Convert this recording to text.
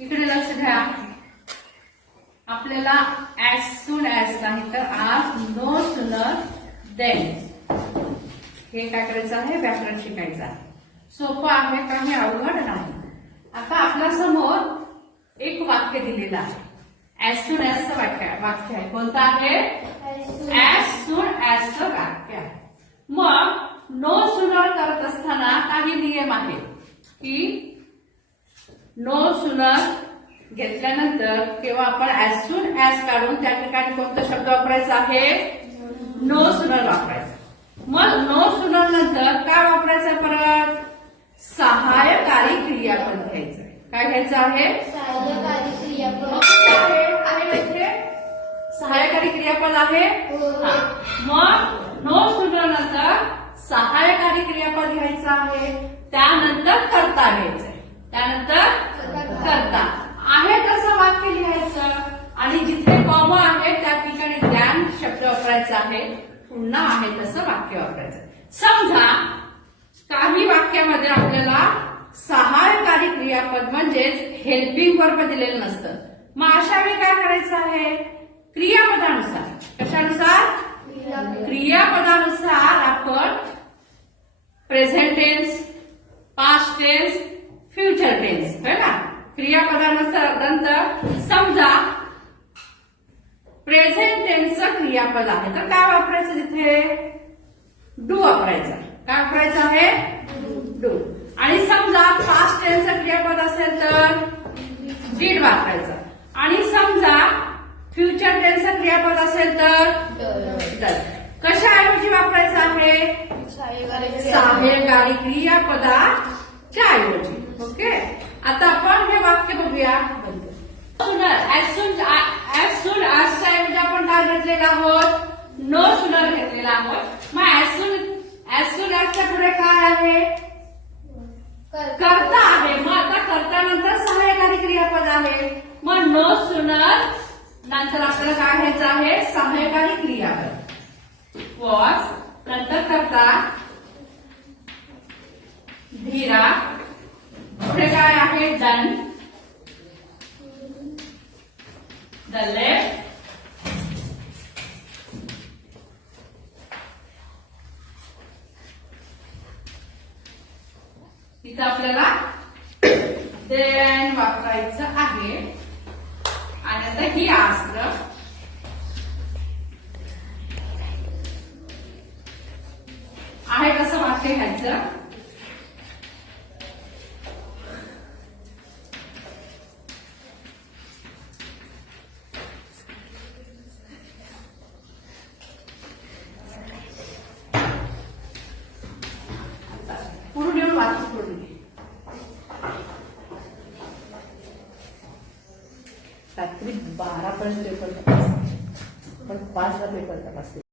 इकडे लक्ष द्या, आपल्याला ऍज सून ऍज नाही तर आज नो सूनर देन हे काय करायचं आहे, व्याकरण शिकायचं आहे. सोपं आहे, काही अवघड नाही. आता आपल्या समोर एक वाक्य दिलेलं आहे. ऍज सून ऍजचं वाक्य आहे. कोणतं आहे? ऍज सून ऍजचं वाक्य आहे. मग नो सूनर करत असताना काही नियम आहेत की नो सूनर घेतल्यानंतर किंवा आपण ऍज सून ऍज काढून त्या ठिकाणी कोणता शब्द वापरायचा आहे? नो सूनर वापरायचा. मग नो सूनर नंतर काय वापरायचं? परत सहाय्यकारी क्रियापद घ्यायचं. काय घ्यायचं आहे? सहाय्यकारी क्रियापद आहे इथे सहाय्यकारी क्रियापद आहे. मग नो सूनर नंतर सहाय्यकारी क्रियापद घ्यायचं आहे. त्यानंतर कर्ता घ्यायचंय. त्यानंतर कर्ता आहे तसं वाक्य लिहायचं आणि जिथे कॉमा आहे त्या ठिकाणी ज्ञान शब्द वापरायचा आहे. पुन्हा आहे तसं वाक्य वापरायचं. समजा काही वाक्यामध्ये आपल्याला सहाय्यकारी क्रियापद म्हणजेच हेल्पिंग वर्ब दिलेलं नसतं. मग अशा वेळी काय करायचं आहे? क्रियापदानुसार. कशानुसार? क्रियापदानुसार आपण present tense, past tense, future tense है ना, क्रियापदानुसार नंतर समजा प्रेझेंट टेन्सचं क्रियापद आहे तर काय वापरायचं? तिथे डू वापरायचं. काय वापरायचं आहे? डू. आणि समजा पास्ट टेन्सचं क्रियापद असेल तर डीड वापरायचं. आणि समजा फ्युचर टेन्सचं क्रियापद असेल तर डर. कशाऐवजी वापरायचं आहे? सहाय्यकारी क्रियापदाच्या ऐवजी. ओके, आता आपण हे वाक्य बघूया. ऍज सून ऍजच्या ऐवजी आपण काय घेतलेलं आहोत? नो सूनर घेतलेला आहोत. मग ऍज सून ऍजच्या पुढे काय आहे? कर्ता आहे. मग आता कर्त्यानंतर सहाय्यकारी क्रियापद आहे. मग नो सूनर नंतर आपल्याला काय घ्यायचं आहे? सहाय्यकारी क्रियापद. वॉज नंतर कर्ता, धीरा, पुढे काय आहे? डन, द लेफ्ट, इथं आपल्याला देन वापरायचं आहे. आणि आता ही असलं आहे कसं वाक्य घ्यायचं. पुढे येऊन वाक्य करून घे. रात्री 12 पर्यंत पेपर तपास, पण 5 ला पेपर तपासते.